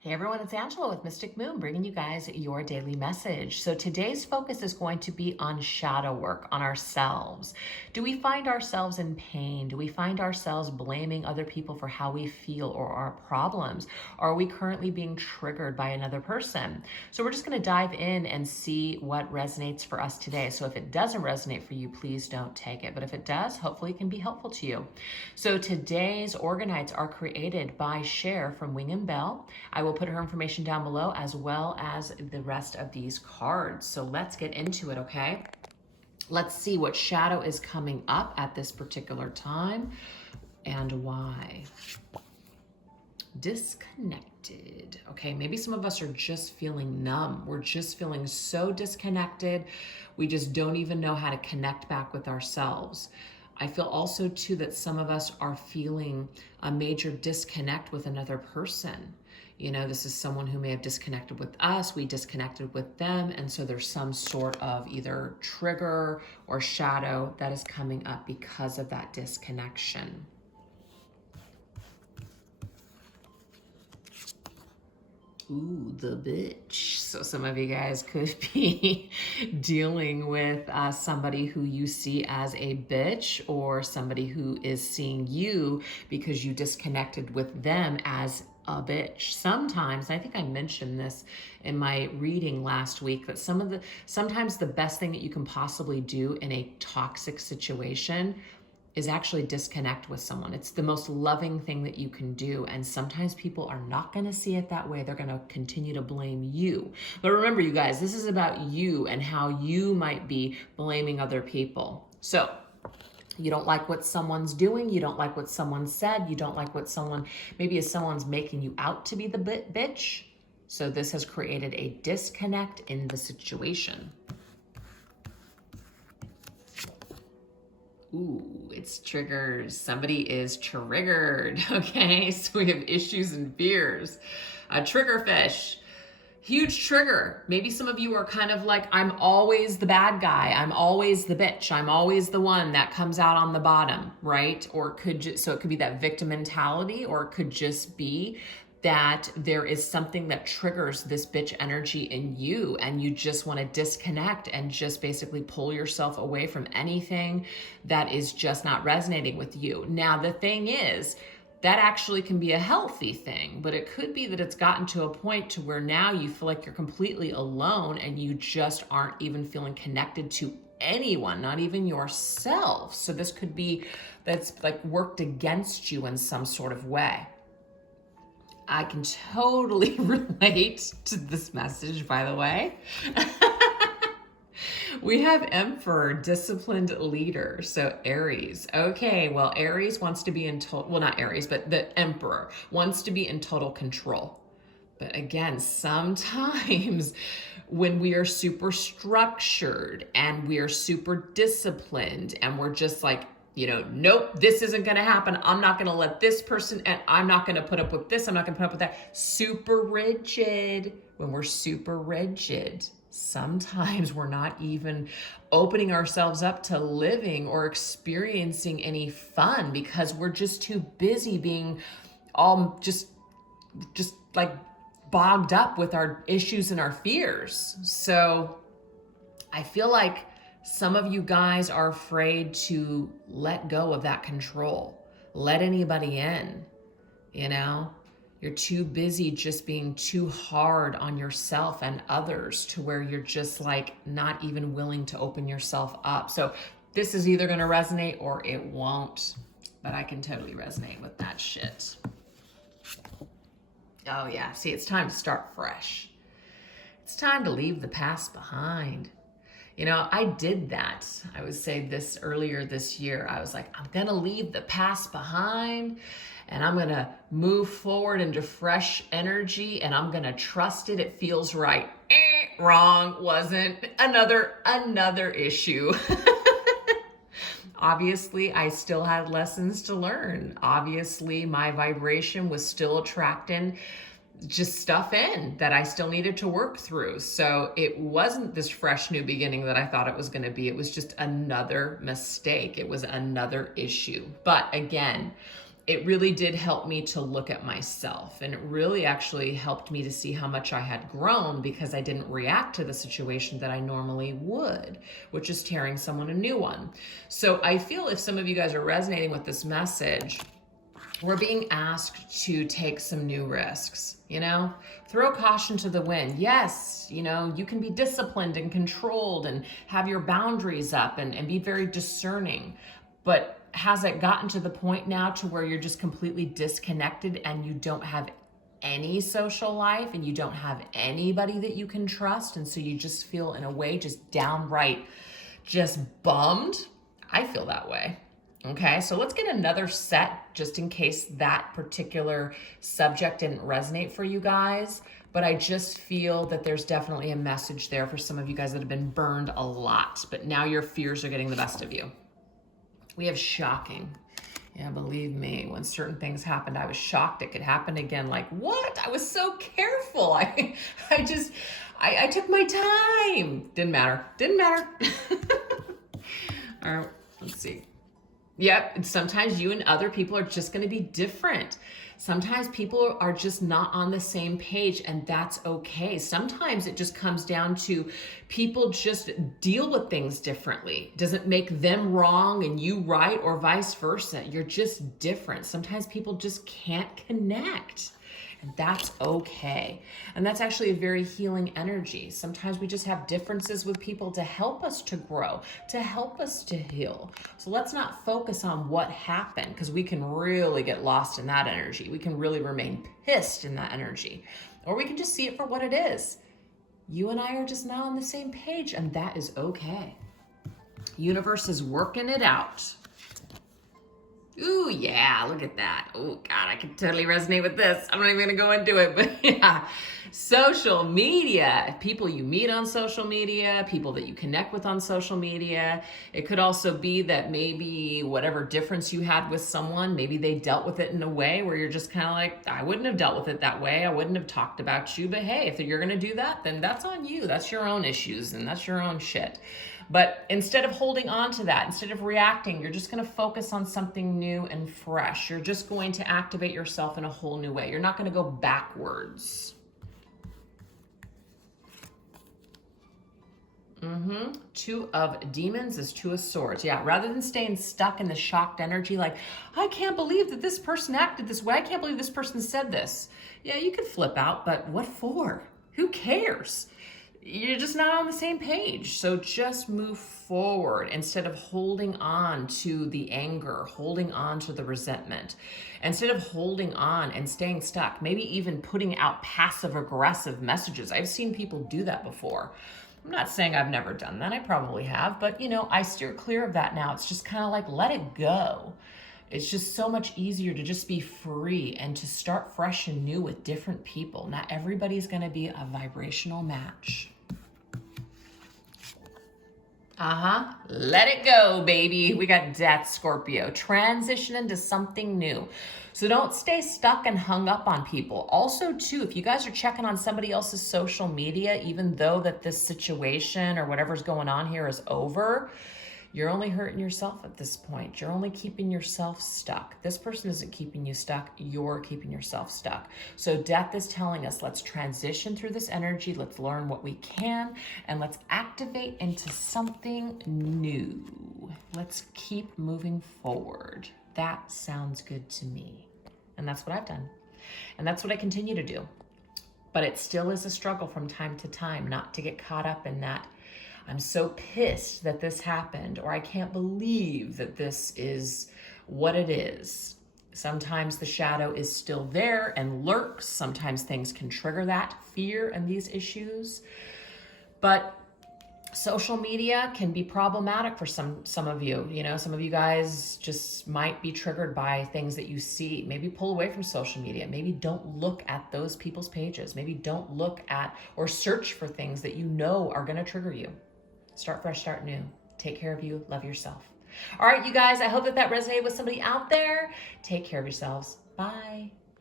Hey everyone, it's Angela with Mystic Moon, bringing you guys your daily message. So today's focus is going to be on shadow work, on ourselves. Do we find ourselves in pain? Do we find ourselves blaming other people for how we feel or our problems? Or are we currently being triggered by another person? So we're just going to dive in and see what resonates for us today. So if it doesn't resonate for you, please don't take it. But if it does, hopefully it can be helpful to you. So today's Organites are created by Cher from Wing and Bell. I will put her information down below as well as the rest of these cards. So let's get into it, okay? Let's see what shadow is coming up at this particular time and why. Disconnected. Okay, maybe some of us are just feeling numb. We're just feeling so disconnected. We just don't even know how to connect back with ourselves. I feel also too that some of us are feeling a major disconnect with another person. You know, this is someone who may have disconnected with us, we disconnected with them, and so there's some sort of either trigger or shadow that is coming up because of that disconnection. Ooh, the bitch. So some of you guys could be dealing with somebody who you see as a bitch, or somebody who is seeing you because you disconnected with them as a bitch. Sometimes, I think I mentioned this in my reading last week, that sometimes the best thing that you can possibly do in a toxic situation is actually disconnect with someone. It's the most loving thing that you can do. And sometimes people are not gonna see it that way. They're gonna continue to blame you. But remember, you guys, this is about you and how you might be blaming other people. So you don't like what someone's doing, you don't like what someone said, you don't like what maybe someone's making you out to be the bitch. So this has created a disconnect in the situation. Ooh, it's triggers. Somebody is triggered, okay? So we have issues and fears. A trigger fish. Huge trigger. Maybe some of you are kind of like, I'm always the bad guy. I'm always the bitch. I'm always the one that comes out on the bottom, right? Or so it could be that victim mentality, or it could just be that there is something that triggers this bitch energy in you, and you just want to disconnect and just basically pull yourself away from anything that is just not resonating with you. Now, the thing is, that actually can be a healthy thing, but it could be that it's gotten to a point to where now you feel like you're completely alone and you just aren't even feeling connected to anyone, not even yourself. So this could be that's like worked against you in some sort of way. I can totally relate to this message, by the way. We have Emperor, disciplined leader, so Aries. Okay, well, Aries wants to be in total, well, not Aries, but the Emperor wants to be in total control. But again, sometimes when we are super structured and we are super disciplined and we're just like, you know, nope, this isn't going to happen. I'm not going to let this person, and I'm not going to put up with this. I'm not going to put up with that. Super rigid. When we're super rigid, sometimes we're not even opening ourselves up to living or experiencing any fun because we're just too busy being all just like bogged up with our issues and our fears. So I feel like some of you guys are afraid to let go of that control, let anybody in, you know? You're too busy just being too hard on yourself and others to where you're just like not even willing to open yourself up. So this is either gonna resonate or it won't, but I can totally resonate with that shit. Oh yeah, see, it's time to start fresh. It's time to leave the past behind. You know, I did that. I would say this earlier this year. I was like, I'm gonna leave the past behind and I'm gonna move forward into fresh energy and I'm gonna trust it. It feels right. Wrong, wasn't. Another issue. Obviously, I still had lessons to learn. Obviously, my vibration was still attracting just stuff in that I still needed to work through. So it wasn't this fresh new beginning that I thought it was going to be. It was just another mistake. It was another issue. But again, it really did help me to look at myself, and it really actually helped me to see how much I had grown because I didn't react to the situation that I normally would, which is tearing someone a new one. So I feel if some of you guys are resonating with this message, we're being asked to take some new risks, you know, throw caution to the wind. Yes, you know, you can be disciplined and controlled and have your boundaries up and be very discerning, but has it gotten to the point now to where you're just completely disconnected and you don't have any social life and you don't have anybody that you can trust, and so you just feel in a way just downright just bummed? I feel that way. Okay, so let's get another set just in case that particular subject didn't resonate for you guys. But I just feel that there's definitely a message there for some of you guys that have been burned a lot, but now your fears are getting the best of you. We have shocking. Yeah, believe me, when certain things happened, I was shocked it could happen again. Like, what? I was so careful. I took my time. Didn't matter. All right, let's see. Yep, sometimes you and other people are just going to be different. Sometimes people are just not on the same page, and that's okay. Sometimes it just comes down to people just deal with things differently. Doesn't make them wrong and you right, or vice versa. You're just different. Sometimes people just can't connect. And that's okay. And that's actually a very healing energy. Sometimes we just have differences with people to help us to grow, to help us to heal. So let's not focus on what happened, because we can really get lost in that energy. We can really remain pissed in that energy. Or we can just see it for what it is. You and I are just not on the same page, and that is okay. Universe is working it out. Ooh, yeah, look at that. Oh, God, I can totally resonate with this. I'm not even going to go into it, but yeah. Social media, people you meet on social media, people that you connect with on social media. It could also be that maybe whatever difference you had with someone, maybe they dealt with it in a way where you're just kind of like, I wouldn't have dealt with it that way. I wouldn't have talked about you, but hey, if you're going to do that, then that's on you. That's your own issues and that's your own shit. But instead of holding on to that, instead of reacting, you're just going to focus on something new and fresh. You're just going to activate yourself in a whole new way. You're not going to go backwards. Two of demons is two of swords. Yeah, rather than staying stuck in the shocked energy, like, I can't believe that this person acted this way. I can't believe this person said this. Yeah, you could flip out, but what for? Who cares? You're just not on the same page. So just move forward instead of holding on to the anger, holding on to the resentment. Instead of holding on and staying stuck, maybe even putting out passive aggressive messages. I've seen people do that before. I'm not saying I've never done that. I probably have, but you know, I steer clear of that now. It's just kind of like, let it go. It's just so much easier to just be free and to start fresh and new with different people. Not everybody's going to be a vibrational match. Let it go, baby. We got death, Scorpio. Transition into something new. So don't stay stuck and hung up on people. Also, too, if you guys are checking on somebody else's social media, even though that this situation or whatever's going on here is over, you're only hurting yourself at this point. You're only keeping yourself stuck. This person isn't keeping you stuck. You're keeping yourself stuck. So death is telling us, let's transition through this energy. Let's learn what we can, and let's activate into something new. Let's keep moving forward. That sounds good to me. And that's what I've done. And that's what I continue to do. But it still is a struggle from time to time not to get caught up in that. I'm so pissed that this happened, or I can't believe that this is what it is. Sometimes the shadow is still there and lurks. Sometimes things can trigger that fear and these issues. But social media can be problematic for some of you. You know, some of you guys just might be triggered by things that you see. Maybe pull away from social media. Maybe don't look at those people's pages. Maybe don't look at or search for things that you know are going to trigger you. Start fresh, start new. Take care of you. Love yourself. All right, you guys, I hope that resonated with somebody out there. Take care of yourselves. Bye.